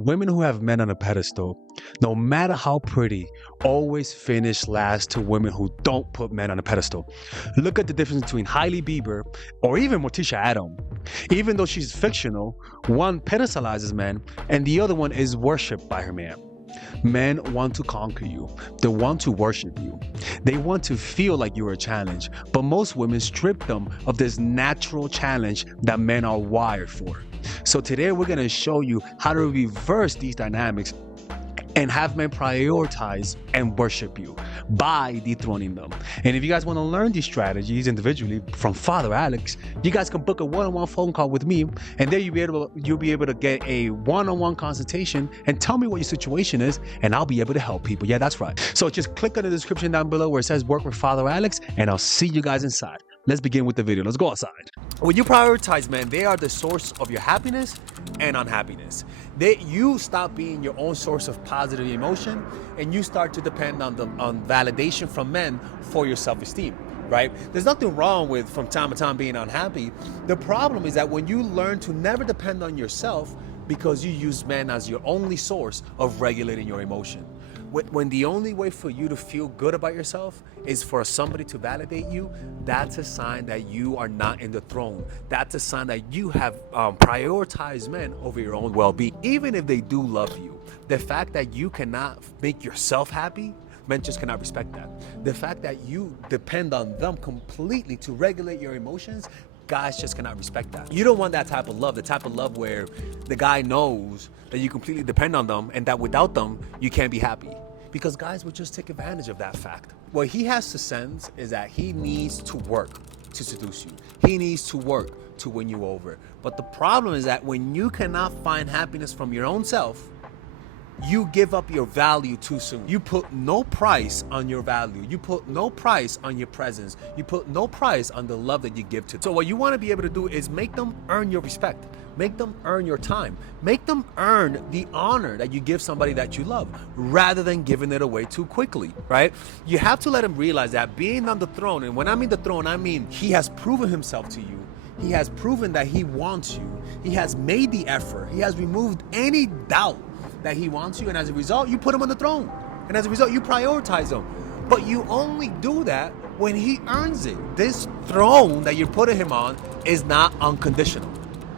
Women who have men on a pedestal, no matter how pretty, always finish last to women who don't put men on a pedestal. Look at the difference between Hailey Bieber or even Morticia Adam. Even though she's fictional, one pedestalizes men and the other one is worshipped by her man. Men want to conquer you. They want to worship you. They want to feel like you're a challenge, but most women strip them of this natural challenge that men are wired for. So today we're going to show you how to reverse these dynamics and have men prioritize and worship you by dethroning them. And if you guys want to learn these strategies individually from Father Alex, you guys can book a one-on-one phone call with me, and there you'll be able to get a one-on-one consultation and tell me what your situation is, and I'll be able to help people. Yeah, that's right. So just click on the description down below where it says work with Father Alex, and I'll see you guys inside. Let's begin with the video. Let's go outside. When you prioritize men, they are the source of your happiness and unhappiness. You stop being your own source of positive emotion, and you start to depend on validation from men for your self-esteem, right? There's nothing wrong with from time to time being unhappy. The problem is that when you learn to never depend on yourself because you use men as your only source of regulating your emotion. When the only way for you to feel good about yourself is for somebody to validate you, that's a sign that you are not in the throne. That's a sign that you have prioritized men over your own well-being. Even if they do love you, the fact that you cannot make yourself happy, men just cannot respect that. The fact that you depend on them completely to regulate your emotions, guys just cannot respect that. You don't want that type of love, the type of love where the guy knows that you completely depend on them and that without them, you can't be happy. Because guys will just take advantage of that fact. What he has to sense is that he needs to work to seduce you. He needs to work to win you over. But the problem is that when you cannot find happiness from your own self, you give up your value too soon. You put no price on your value. You put no price on your presence. You put no price on the love that you give to them. So what you want to be able to do is make them earn your respect. Make them earn your time. Make them earn the honor that you give somebody that you love, rather than giving it away too quickly, right? You have to let them realize that being on the throne, and when I mean the throne, I mean he has proven himself to you. He has proven that he wants you. He has made the effort. He has removed any doubt that he wants you, and as a result, you put him on the throne. And as a result, you prioritize him. But you only do that when he earns it. This throne that you're putting him on is not unconditional.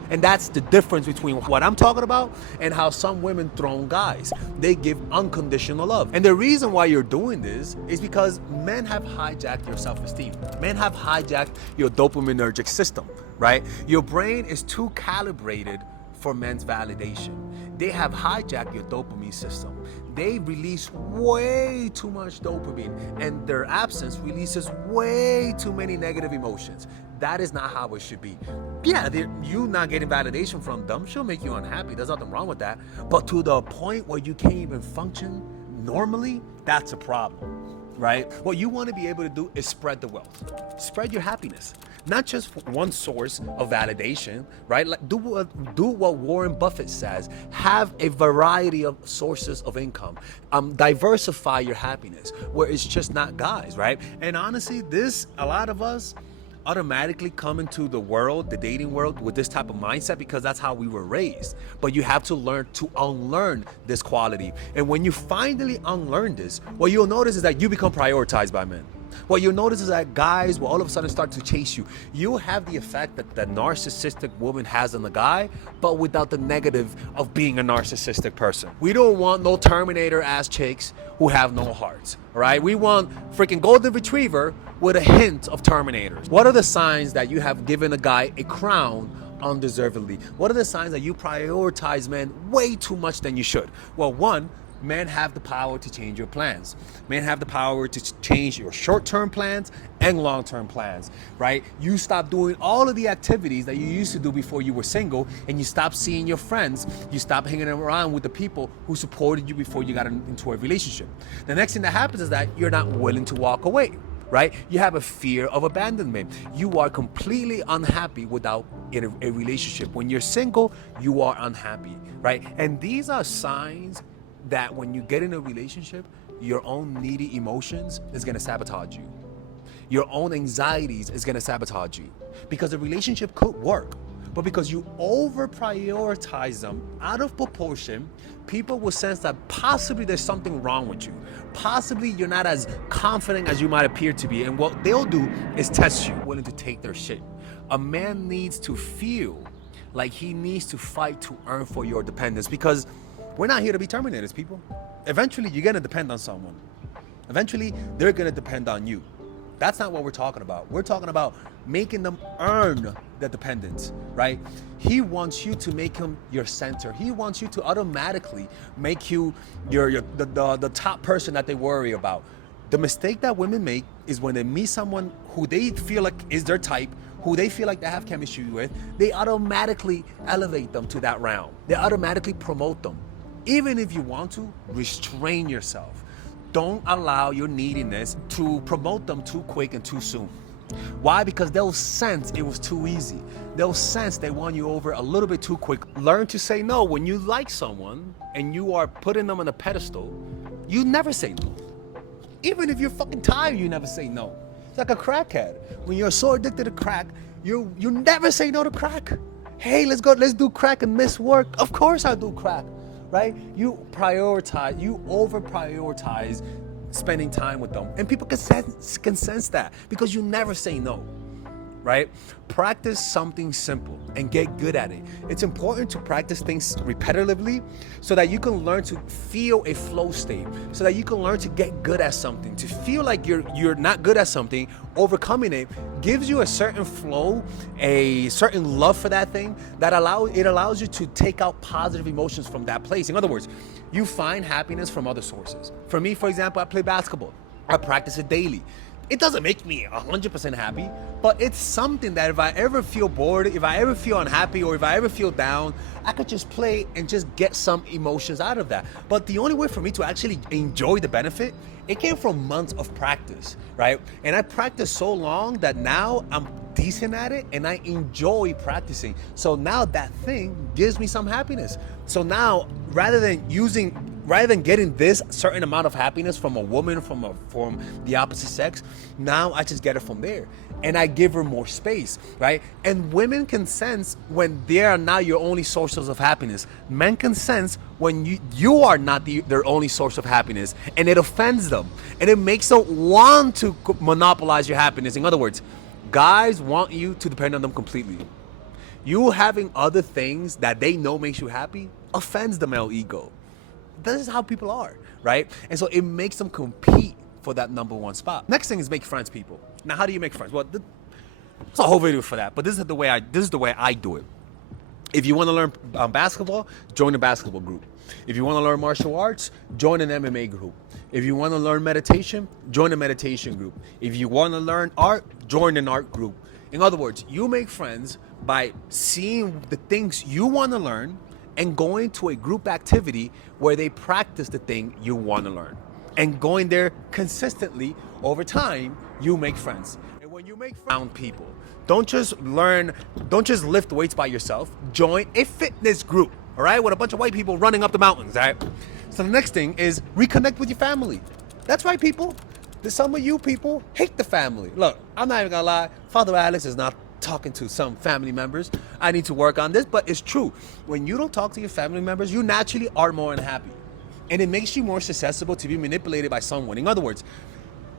And that's the difference between what I'm talking about and how some women throne guys. They give unconditional love. And the reason why you're doing this is because men have hijacked your self-esteem. Men have hijacked your dopaminergic system, right? Your brain is too calibrated for men's validation. They have hijacked your dopamine system. They release way too much dopamine, and their absence releases way too many negative emotions. That is not how it should be. Yeah, you not getting validation from them should make you unhappy. There's nothing wrong with that. But to the point where you can't even function normally, that's a problem, right? What you want to be able to do is spread the wealth. Spread your happiness. Not just one source of validation, right? Like do what Warren Buffett says. Have a variety of sources of income. Diversify your happiness, where it's just not guys, right? And honestly, a lot of us automatically come into the world, the dating world, with this type of mindset because that's how we were raised. But you have to learn to unlearn this quality. And when you finally unlearn this, what you'll notice is that you become prioritized by men. What you'll notice is that guys will all of a sudden start to chase you. You'll have the effect that the narcissistic woman has on the guy, but without the negative of being a narcissistic person. We don't want no Terminator ass chicks who have no hearts, right? We want freaking golden retriever with a hint of Terminators. What are the signs that you have given a guy a crown undeservedly? What are the signs that you prioritize men way too much than you should? Well, one, men have the power to change your plans. Men have the power to change your short-term plans and long-term plans, right? You stop doing all of the activities that you used to do before you were single, and you stop seeing your friends. You stop hanging around with the people who supported you before you got into a relationship. The next thing that happens is that you're not willing to walk away, right? You have a fear of abandonment. You are completely unhappy without a relationship. When you're single, you are unhappy, right? And these are signs that when you get in a relationship, your own needy emotions is going to sabotage you. Your own anxieties is going to sabotage you, because a relationship could work, But because you over prioritize them out of proportion, people will sense that possibly there's something wrong with you. Possibly you're not as confident as you might appear to be. And what they'll do is test you, willing to take their shit. A man needs to feel like he needs to fight to earn for your dependence, because we're not here to be terminators, people. Eventually, you're going to depend on someone. Eventually, they're going to depend on you. That's not what we're talking about. We're talking about making them earn the dependence, right? He wants you to make him your center. He wants you to automatically make you the top person that they worry about. The mistake that women make is when they meet someone who they feel like is their type, who they feel like they have chemistry with, they automatically elevate them to that realm. They automatically promote them. Even if you want to, restrain yourself. Don't allow your neediness to promote them too quick and too soon. Why? Because they'll sense it was too easy. They'll sense they won you over a little bit too quick. Learn to say no. When you like someone and you are putting them on a pedestal, you never say no. Even if you're fucking tired, you never say no. It's like a crackhead. When you're so addicted to crack, you never say no to crack. Hey, let's do crack and miss work. Of course I'll do crack. Right? You over prioritize spending time with them. And people can sense that because you never say no, right? Practice something simple and get good at it. It's important to practice things repetitively so that you can learn to feel a flow state, so that you can learn to get good at something. To feel like you're not good at something, overcoming it gives you a certain flow, a certain love for that thing that allows you to take out positive emotions from that place. In other words, you find happiness from other sources. For me, for example, I play basketball. I practice it daily. It doesn't make me 100% happy, but it's something that if I ever feel bored, if I ever feel unhappy, or if I ever feel down, I could just play and just get some emotions out of that. But the only way for me to actually enjoy the benefit, it came from months of practice, right? And I practiced so long that now I'm decent at it and I enjoy practicing. So now that thing gives me some happiness. So now rather than getting this certain amount of happiness from a woman, from the opposite sex, now I just get it from there. And I give her more space, right? And women can sense when they are not your only sources of happiness. Men can sense when you are not their only source of happiness. And it offends them. And it makes them want to monopolize your happiness. In other words, guys want you to depend on them completely. You having other things that they know makes you happy offends the male ego. This is how people are, right? And so it makes them compete for that number one spot. Next thing is make friends, people. Now, how do you make friends? Well, there's a whole video for that, but this is the way I do it. If you want to learn basketball, join a basketball group. If you want to learn martial arts, join an MMA group. If you want to learn meditation, join a meditation group. If you want to learn art, join an art group. In other words, you make friends by seeing the things you want to learn and going to a group activity where they practice the thing you want to learn. And going there consistently over time, you make friends. And when you make friends around people, don't just lift weights by yourself. Join a fitness group, all right, with a bunch of white people running up the mountains, all right? So the next thing is reconnect with your family. That's right, people. Some of you people hate the family. Look, I'm not even gonna lie. Father Alex is not talking to some family members. I need to work on this, but it's true. When you don't talk to your family members, you naturally are more unhappy. And it makes you more susceptible to be manipulated by someone. In other words,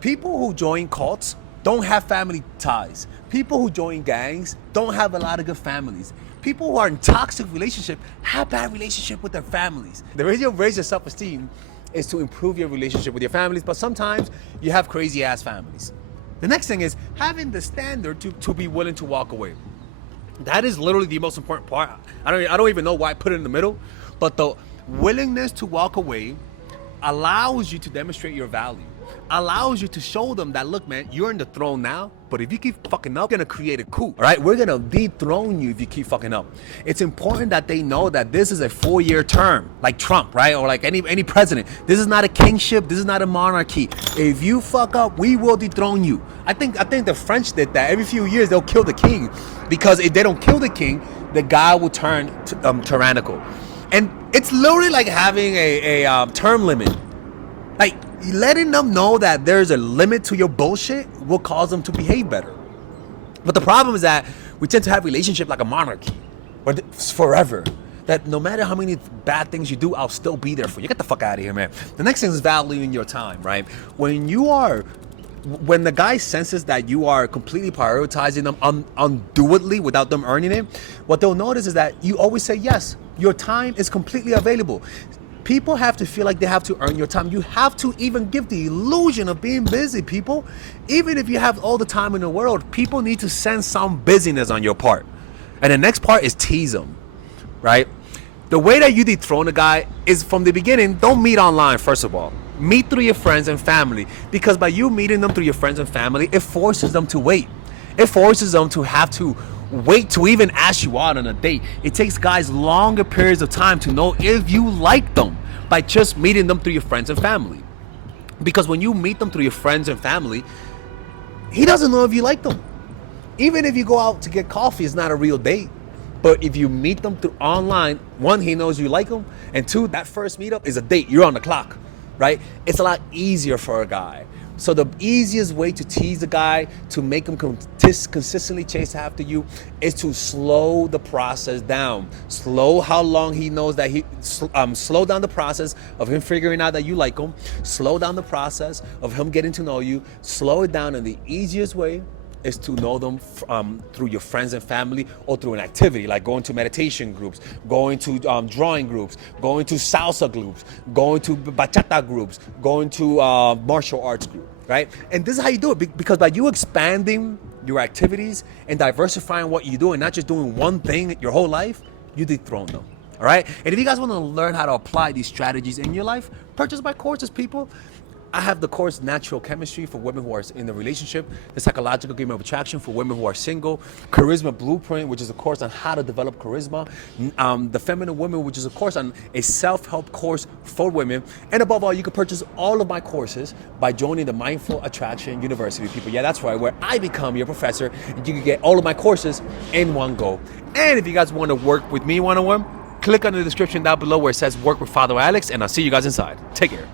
people who join cults don't have family ties. People who join gangs don't have a lot of good families. People who are in toxic relationship have bad relationship with their families. The way you raise your self-esteem is to improve your relationship with your families, but sometimes you have crazy ass families. The next thing is having the standard to be willing to walk away. That is literally the most important part. I don't even know why I put it in the middle, but the willingness to walk away allows you to demonstrate your value, allows you to show them that, look, man, you're in the throne now, but if you keep fucking up, we're gonna create a coup, all right? We're gonna dethrone you if you keep fucking up. It's important that they know that this is a 4-year term, like Trump, right? Or like any president. This is not a kingship. This is not a monarchy. If you fuck up, we will dethrone you. I think the French did that. Every few years, they'll kill the king, because if they don't kill the king, the guy will turn tyrannical. And it's literally like having a term limit. Like, letting them know that there's a limit to your bullshit will cause them to behave better. But the problem is that We tend to have relationship like a monarchy, but it's forever. That no matter how many bad things you do, I'll still be there for you. Get the fuck out of here, man. The next thing is valuing your time, right? When the guy senses that you are completely prioritizing them undoubtedly without them earning it, what they'll notice is that you always say yes. Your time is completely available. People have to feel like they have to earn your time. You have to even give the illusion of being busy, people. Even if you have all the time in the world, people need to sense some busyness on your part. And the next part is tease them, right? The way that you dethrone a guy is from the beginning, don't meet online, first of all. Meet through your friends and family, because by you meeting them through your friends and family, it forces them to wait. It forces them to have to wait to even ask you out on a date. It takes guys longer periods of time to know if you like them by just meeting them through your friends and family. Because when you meet them through your friends and family, he doesn't know if you like them. Even if you go out to get coffee, it's not a real date. But if you meet them through online, one, he knows you like them, and two, that first meetup is a date. You're on the clock, right? It's a lot easier for a guy. So the easiest way to tease a guy, to make him consistently chase after you, is to slow the process down. Slow how long he knows that slow down the process of him figuring out that you like him. Slow down the process of him getting to know you. Slow it down, and the easiest way is to know them through your friends and family, or through an activity like going to meditation groups, going to drawing groups, going to salsa groups, going to bachata groups, going to martial arts group, right? And this is how you do it, because by you expanding your activities and diversifying what you do and not just doing one thing your whole life, you dethrone them. All right? And if you guys want to learn how to apply these strategies in your life, purchase my courses, people. I have the course Natural Chemistry for women who are in a relationship, the Psychological Game of Attraction for women who are single, Charisma Blueprint, which is a course on how to develop charisma, the Feminine Woman, which is a course on a self-help course for women, and above all, you can purchase all of my courses by joining the Mindful Attraction University, people. Yeah, that's right, where I become your professor, and you can get all of my courses in one go. And if you guys want to work with me one-on-one, click on the description down below where it says Work with Father Alex, and I'll see you guys inside. Take care.